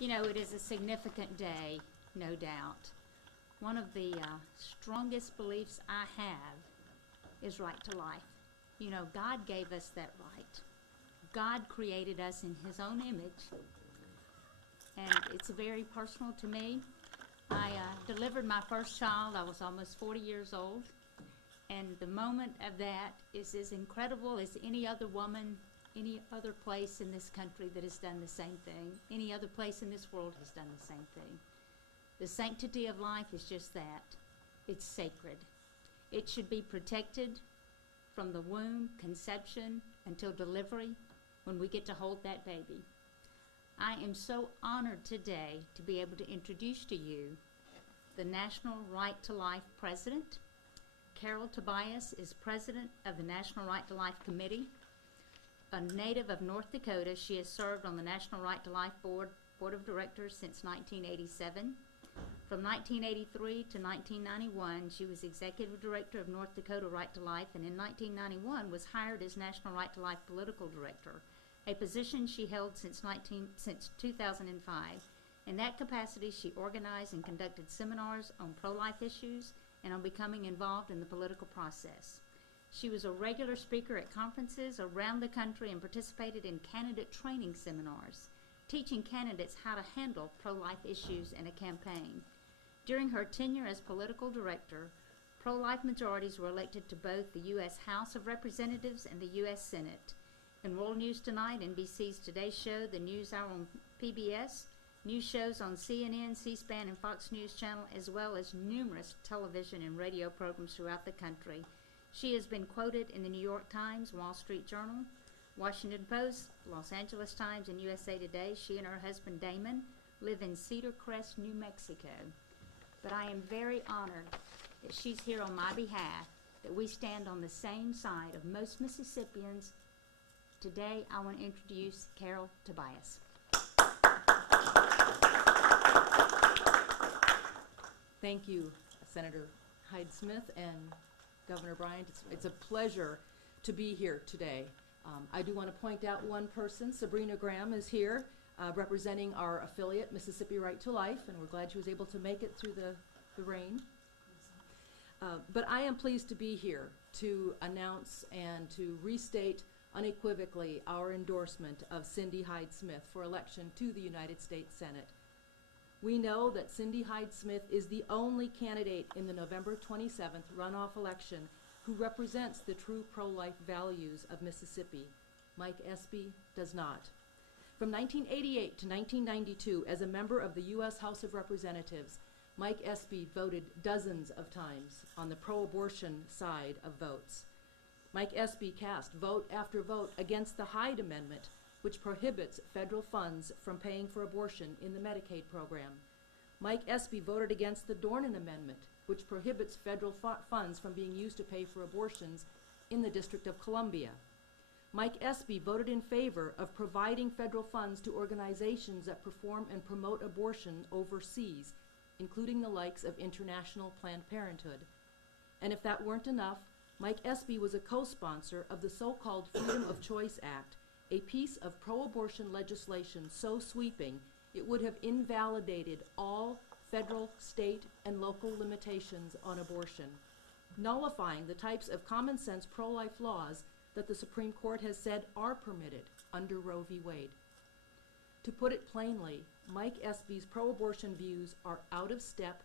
You know, it is a significant day, no doubt. One of the strongest beliefs I have is right to life. You know, God gave us that right. God created us in His own image, and it's very personal to me. I delivered my first child. I was almost 40 years old, and the moment of that is as incredible as any other woman, any other place in this country that has done the same thing, any other place in this world has done the same thing. The sanctity of life is just that. It's sacred. It should be protected from the womb, conception, until delivery, when we get to hold that baby. I am so honored today to be able to introduce to you the National Right to Life President. Carol Tobias is President of the National Right to Life Committee. A native of North Dakota, she has served on the National Right to Life Board of Directors since 1987. From 1983 to 1991, she was Executive Director of North Dakota Right to Life, and in 1991 was hired as National Right to Life Political Director, a position she held since 2005. In that capacity, she organized and conducted seminars on pro-life issues and on becoming involved in the political process. She was a regular speaker at conferences around the country and participated in candidate training seminars, teaching candidates how to handle pro-life issues in a campaign. During her tenure as political director, pro-life majorities were elected to both the U.S. House of Representatives and the U.S. Senate. In World News Tonight, NBC's Today Show, the News Hour on PBS, news shows on CNN, C-SPAN, and Fox News Channel, as well as numerous television and radio programs throughout the country. She has been quoted in the New York Times, Wall Street Journal, Washington Post, Los Angeles Times, and USA Today. She and her husband, Damon, live in Cedar Crest, New Mexico. But I am very honored that she's here on my behalf, that we stand on the same side of most Mississippians. Today, I want to introduce Carol Tobias. Thank you, Senator Hyde-Smith and Governor Bryant. It's a pleasure to be here today. I do want to point out one person. Sabrina Graham is here, representing our affiliate, Mississippi Right to Life, and we're glad she was able to make it through the rain. But I am pleased to be here to announce and to restate unequivocally our endorsement of Cindy Hyde-Smith for election to the United States Senate. We know that Cindy Hyde-Smith is the only candidate in the November 27th runoff election who represents the true pro-life values of Mississippi. Mike Espy does not. From 1988 to 1992, as a member of the U.S. House of Representatives, Mike Espy voted dozens of times on the pro-abortion side of votes. Mike Espy cast vote after vote against the Hyde Amendment, which prohibits federal funds from paying for abortion in the Medicaid program. Mike Espy voted against the Dornan Amendment, which prohibits federal funds from being used to pay for abortions in the District of Columbia. Mike Espy voted in favor of providing federal funds to organizations that perform and promote abortion overseas, including the likes of International Planned Parenthood. And if that weren't enough, Mike Espy was a co-sponsor of the so-called Freedom of Choice Act, a piece of pro-abortion legislation so sweeping it would have invalidated all federal, state, and local limitations on abortion, nullifying the types of common-sense pro-life laws that the Supreme Court has said are permitted under Roe v. Wade. To put it plainly, Mike Espy's pro-abortion views are out of step